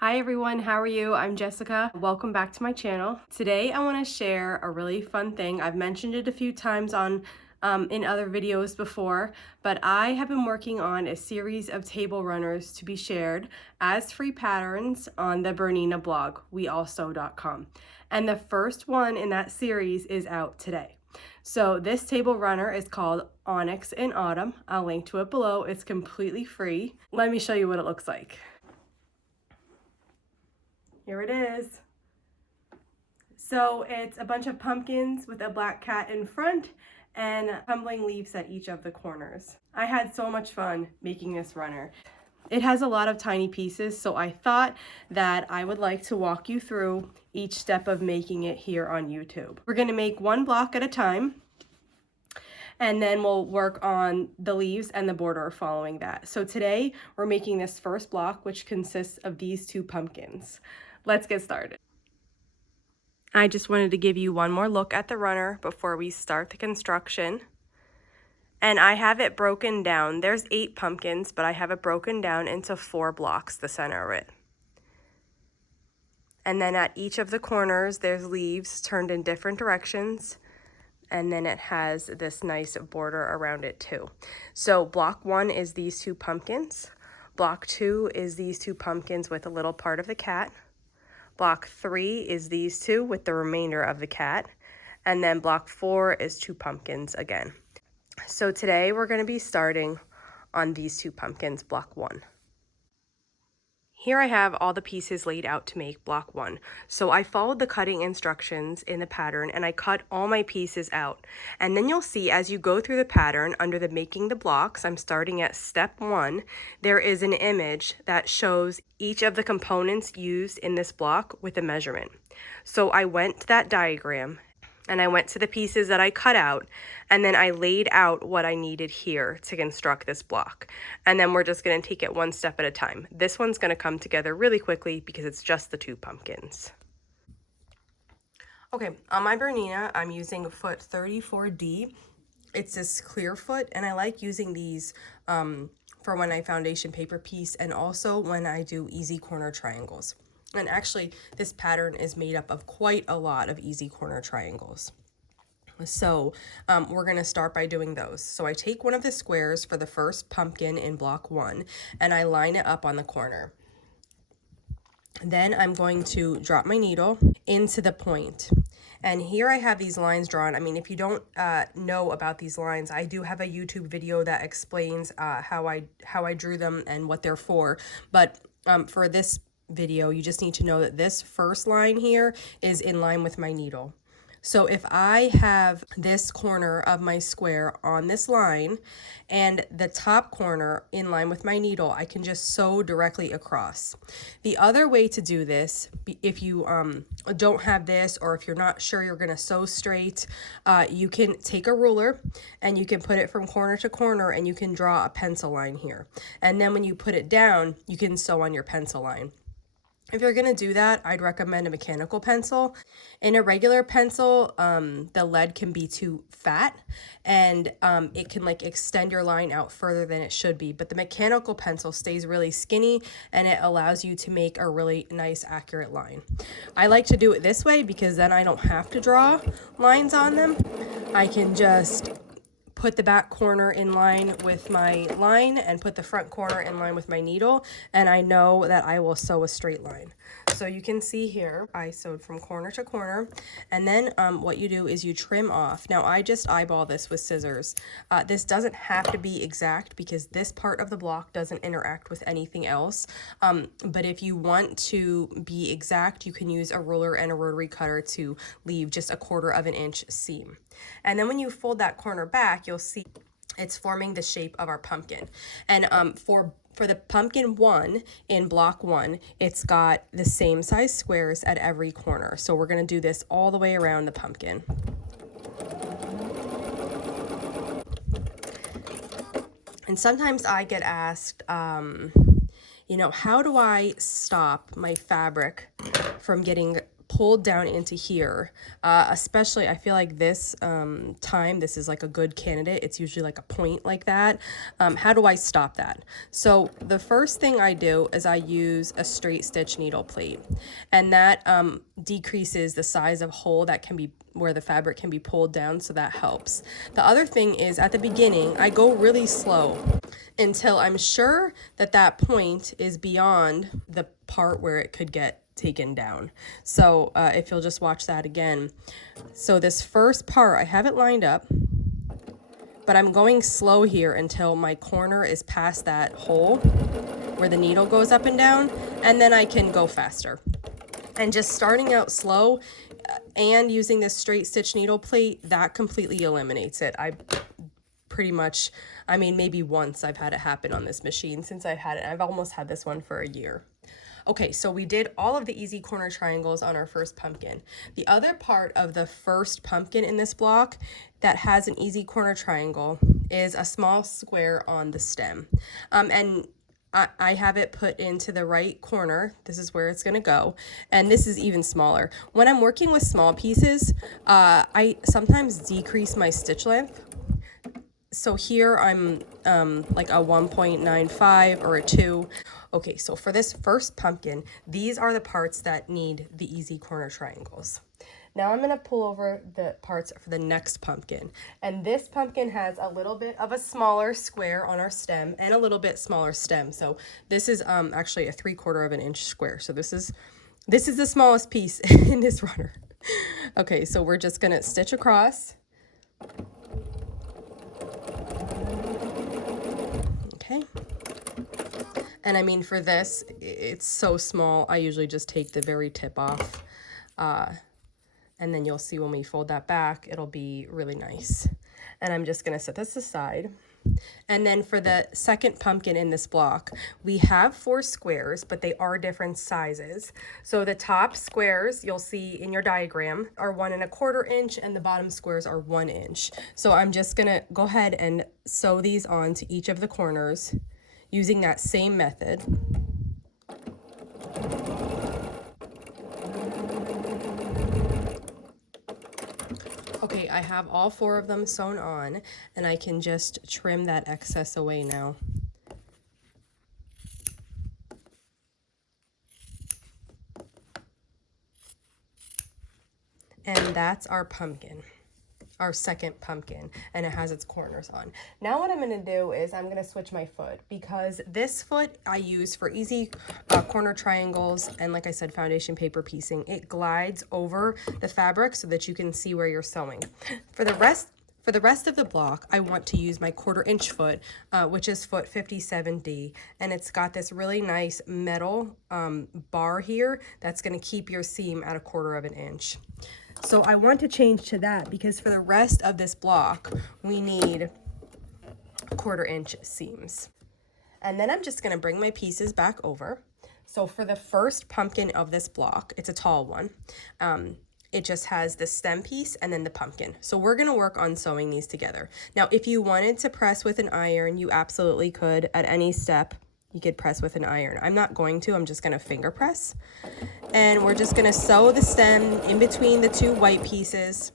Hi everyone, how are you? I'm Jessica. Welcome back to my channel. Today I want to share a really fun thing. I've mentioned it a few times in other videos before, but I have been working on a series of table runners to be shared as free patterns on the Bernina blog, weallsew.com. And the first one in that series is out today. So this table runner is called Onyx in Autumn. I'll link to it below. It's completely free. Let me show you what it looks like. Here it is. So it's a bunch of pumpkins with a black cat in front and tumbling leaves at each of the corners. I had so much fun making this runner. It has a lot of tiny pieces, so I thought that I would like to walk you through each step of making it here on YouTube. We're going to make one block at a time, and then we'll work on the leaves and the border following that. So today we're making this first block, which consists of these two pumpkins. Let's get started. I just wanted to give you one more look at the runner before we start the construction. And I have it broken down. There's 8 pumpkins, but I have it broken down into 4 blocks, the center of it. And then at each of the corners, there's leaves turned in different directions. And then it has this nice border around it too. So block 1 is these 2 pumpkins. Block 2 is these 2 pumpkins with a little part of the cat. Block 3 is these 2 with the remainder of the cat. And then block 4 is 2 pumpkins again. So today we're going to be starting on these 2 pumpkins, block 1. Here I have all the pieces laid out to make block 1. So I followed the cutting instructions in the pattern and I cut all my pieces out. And then you'll see as you go through the pattern under the making the blocks, I'm starting at step 1, there is an image that shows each of the components used in this block with a measurement. So I went to that diagram and I went to the pieces that I cut out, and then I laid out what I needed here to construct this block. And then we're just gonna take it one step at a time. This one's gonna come together really quickly because it's just the 2 pumpkins. Okay, on my Bernina, I'm using foot 34D. It's this clear foot, and I like using these for when I foundation paper piece and also when I do easy corner triangles. And actually, this pattern is made up of quite a lot of easy corner triangles. So we're going to start by doing those. So I take one of the squares for the first pumpkin in block 1, and I line it up on the corner. Then I'm going to drop my needle into the point. And here I have these lines drawn. I mean, if you don't know about these lines, I do have a YouTube video that explains how I drew them and what they're for. But for this video, you just need to know that this first line here is in line with my needle. So if I have this corner of my square on this line and the top corner in line with my needle, I can just sew directly across. The other way to do this, if you don't have this, or if you're not sure you're going to sew straight, you can take a ruler and you can put it from corner to corner and you can draw a pencil line here. And then when you put it down, you can sew on your pencil line. If you're going to do that, I'd recommend a mechanical pencil. In a regular pencil, the lead can be too fat and it can like extend your line out further than it should be. But the mechanical pencil stays really skinny and it allows you to make a really nice, accurate line. I like to do it this way because then I don't have to draw lines on them. I can just put the back corner in line with my line and put the front corner in line with my needle, and I know that I will sew a straight line. So you can see here I sewed from corner to corner, and then what you do is you trim off. Now I just eyeball this with scissors. This doesn't have to be exact because this part of the block doesn't interact with anything else, but if you want to be exact, you can use a ruler and a rotary cutter to leave just 1/4 of an inch seam. And then when you fold that corner back, you'll see it's forming the shape of our pumpkin. And for the pumpkin 1 in block 1, it's got the same size squares at every corner. So we're going to do this all the way around the pumpkin. And sometimes I get asked, you know, how do I stop my fabric from getting pulled down into here. Especially, I feel like this time, this is like a good candidate. It's usually like a point like that. How do I stop that? So the first thing I do is I use a straight stitch needle plate, and that decreases the size of hole that can be where the fabric can be pulled down, so that helps. The other thing is at the beginning, I go really slow until I'm sure that that point is beyond the part where it could get taken down. So if you'll just watch that again. So this first part, I have it lined up, but I'm going slow here until my corner is past that hole where the needle goes up and down, and then I can go faster. And just starting out slow and using this straight stitch needle plate, that completely eliminates it. I pretty much, I mean, maybe once I've had it happen on this machine since I've had it. I've almost had this one for a year. Okay, so we did all of the easy corner triangles on our first pumpkin. The other part of the first pumpkin in this block that has an easy corner triangle is a small square on the stem. And I have it put into the right corner. This is where it's gonna go. And this is even smaller. When I'm working with small pieces, I sometimes decrease my stitch length. So here I'm like a 1.95 or a 2. Okay, so for this first pumpkin, these are the parts that need the easy corner triangles. Now I'm going to pull over the parts for the next pumpkin. And this pumpkin has a little bit of a smaller square on our stem and a little bit smaller stem. So this is actually a 3/4 of an inch square. So this is the smallest piece in this runner. Okay, so we're just going to stitch across. Okay. And I mean, for this, it's so small, I usually just take the very tip off. And then you'll see when we fold that back, it'll be really nice. And I'm just gonna set this aside. And then for the second pumpkin in this block, we have 4 squares, but they are different sizes. So the top squares you'll see in your diagram are 1 1/4 inch, and the bottom squares are 1 inch. So I'm just gonna go ahead and sew these on to each of the corners using that same method. Okay, I have all 4 of them sewn on, and I can just trim that excess away now. And that's our pumpkin, our second pumpkin, and it has its corners on. Now what I'm going to do is I'm going to switch my foot, because this foot I use for easy corner triangles and, like I said, foundation paper piecing. It glides over the fabric so that you can see where you're sewing. For the rest of the block, I want to use my 1/4 inch foot, which is foot 57D, and it's got this really nice metal bar here that's going to keep your seam at 1/4 of an inch. So I want to change to that, because for the rest of this block, we need 1/4 inch seams. And then I'm just going to bring my pieces back over. So for the first pumpkin of this block, it's a tall one. It just has the stem piece and then the pumpkin. So we're going to work on sewing these together. Now, if you wanted to press with an iron, you absolutely could. At any step, you could press with an iron. I'm not going to. I'm just going to finger press. And we're just going to sew the stem in between the 2 white pieces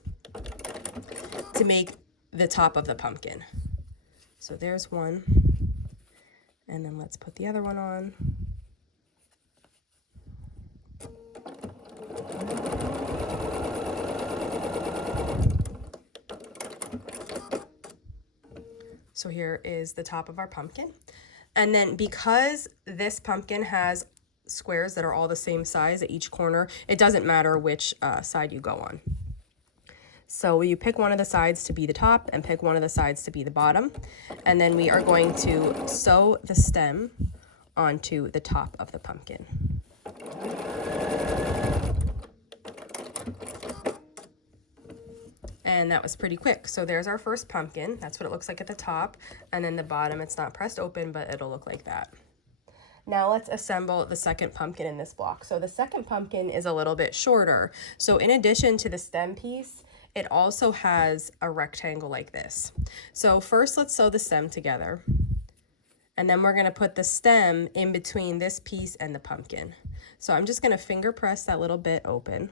to make the top of the pumpkin. So there's one. And then let's put the other one on. So here is the top of our pumpkin. And then because this pumpkin has squares that are all the same size at each corner, it doesn't matter which side you go on. So you pick one of the sides to be the top and pick one of the sides to be the bottom. And then we are going to sew the stem onto the top of the pumpkin. And that was pretty quick. So there's our first pumpkin. That's what it looks like at the top. And then the bottom, it's not pressed open, but it'll look like that. Now let's assemble the second pumpkin in this block. So the second pumpkin is a little bit shorter. So in addition to the stem piece, it also has a rectangle like this. So first let's sew the stem together. And then we're going to put the stem in between this piece and the pumpkin. So I'm just going to finger press that little bit open.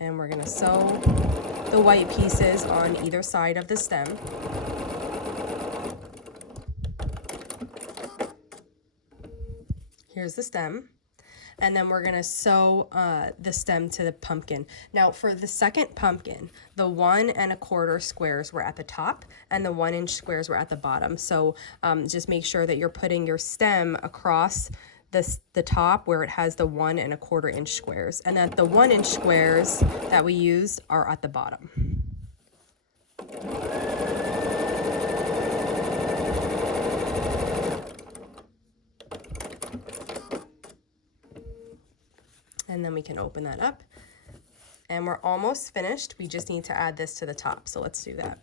And we're going to sew the white pieces on either side of the stem. Here's the stem. And then we're going to sew the stem to the pumpkin. Now for the second pumpkin, the 1 1/4 squares were at the top and the 1-inch squares were at the bottom. So just make sure that you're putting your stem across the top where it has the 1 1/4 inch squares, and that the 1-inch squares that we used are at the bottom. And then we can open that up. And we're almost finished. We just need to add this to the top. So let's do that.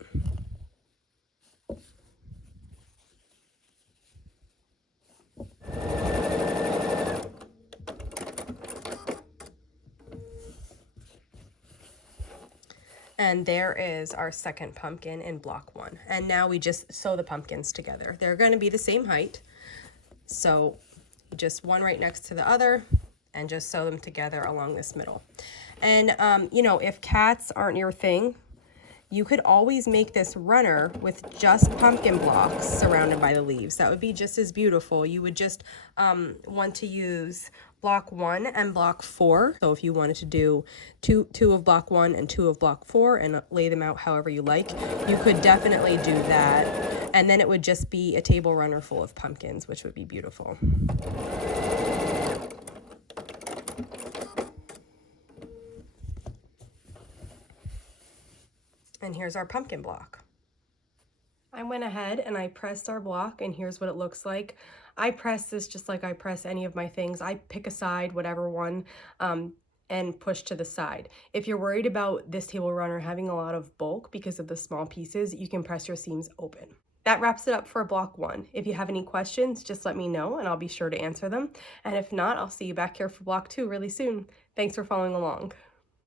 And there is our second pumpkin in block 1. And now we just sew the pumpkins together. They're going to be the same height. So just one right next to the other, and just sew them together along this middle. And, you know, if cats aren't your thing, you could always make this runner with just pumpkin blocks surrounded by the leaves. That would be just as beautiful. You would just want to use block 1 and block 4. So if you wanted to do two of block 1 and 2 of block 4 and lay them out however you like, you could definitely do that. And then it would just be a table runner full of pumpkins, which would be beautiful. And here's our pumpkin block. I went ahead and I pressed our block, and here's what it looks like. I press this just like I press any of my things. I pick a side, whatever one, and push to the side. If you're worried about this table runner having a lot of bulk because of the small pieces, you can press your seams open. That wraps it up for block 1. If you have any questions, just let me know and I'll be sure to answer them. And if not, I'll see you back here for block 2 really soon. Thanks for following along.